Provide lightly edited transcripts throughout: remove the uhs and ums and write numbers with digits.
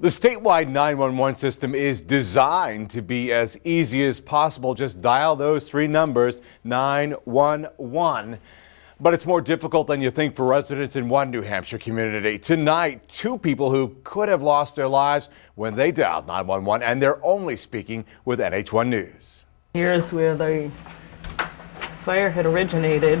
The statewide 911 system is designed to be as easy as possible. Just dial those three numbers, 911. But it's more difficult than you think for residents in one New Hampshire community. Tonight, two people who could have lost their lives when they dialed 911, and they're only speaking with NH1 News. Here's where the fire had originated.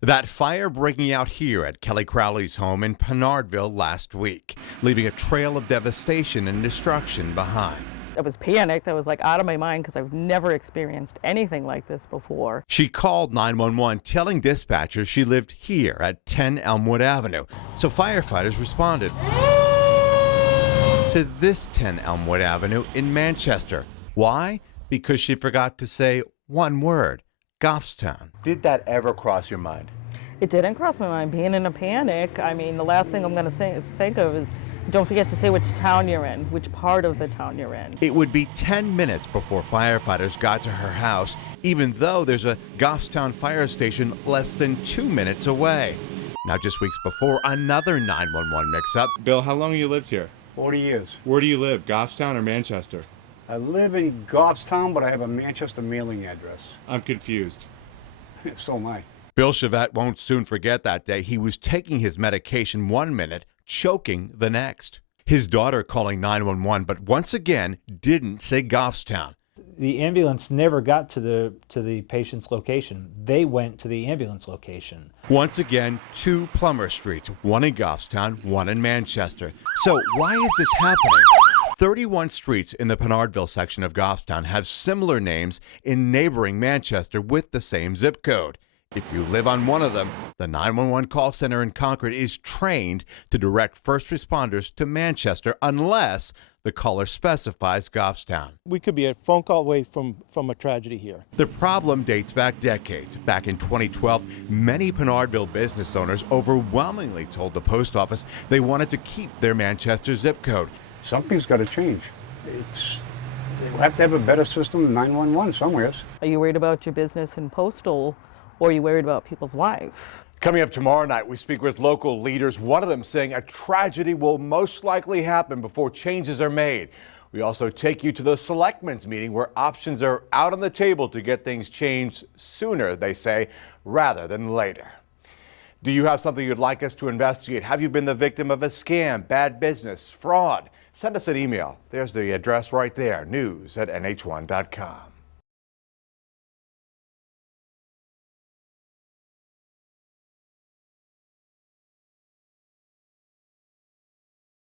That fire breaking out here at Kelly Crowley's home in Penardville last week, leaving a trail of devastation and destruction behind. I was panicked. I was like out of my mind because I've never experienced anything like this before. She called 911 telling dispatchers she lived here at 10 Elmwood Avenue. So firefighters responded to this 10 Elmwood Avenue in Manchester. Why? Because she forgot to say one word, Goffstown. Did that ever cross your mind? It didn't cross my mind. Being in a panic, I mean, the last thing I'm going to think of is don't forget to say which town you're in, which part of the town you're in. It would be 10 minutes before firefighters got to her house, even though there's a Goffstown fire station less than 2 minutes away. Now, just weeks before, another 911 mix-up. Bill, how long have you lived here? 40 years. Where do you live, Goffstown or Manchester? I live in Goffstown, but I have a Manchester mailing address. I'm confused. So am I. Bill Chevette won't soon forget that day. He was taking his medication 1 minute, choking the next. His daughter calling 911, but once again didn't say Goffstown. The ambulance never got to the patient's location. They went to the ambulance location. Once again, two Plummer Streets, one in Goffstown, one in Manchester. So why is this happening? 31 streets in the Penardville section of Goffstown have similar names in neighboring Manchester with the same zip code. If you live on one of them, the 911 call center in Concord is trained to direct first responders to Manchester unless the caller specifies Goffstown. We could be a phone call away from a tragedy here. The problem dates back decades. Back in 2012, many Penardville business owners overwhelmingly told the post office they wanted to keep their Manchester zip code. Something's got to change. We'll have to have a better system than 911 somewhere. Are you worried about your business and postal, or are you worried about people's life? Coming up tomorrow night, we speak with local leaders, one of them saying a tragedy will most likely happen before changes are made. We also take you to the selectmen's meeting where options are out on the table to get things changed sooner, they say, rather than later. Do you have something you'd like us to investigate? Have you been the victim of a scam, bad business, fraud? Send us an email. There's the address right there, news@nh1.com.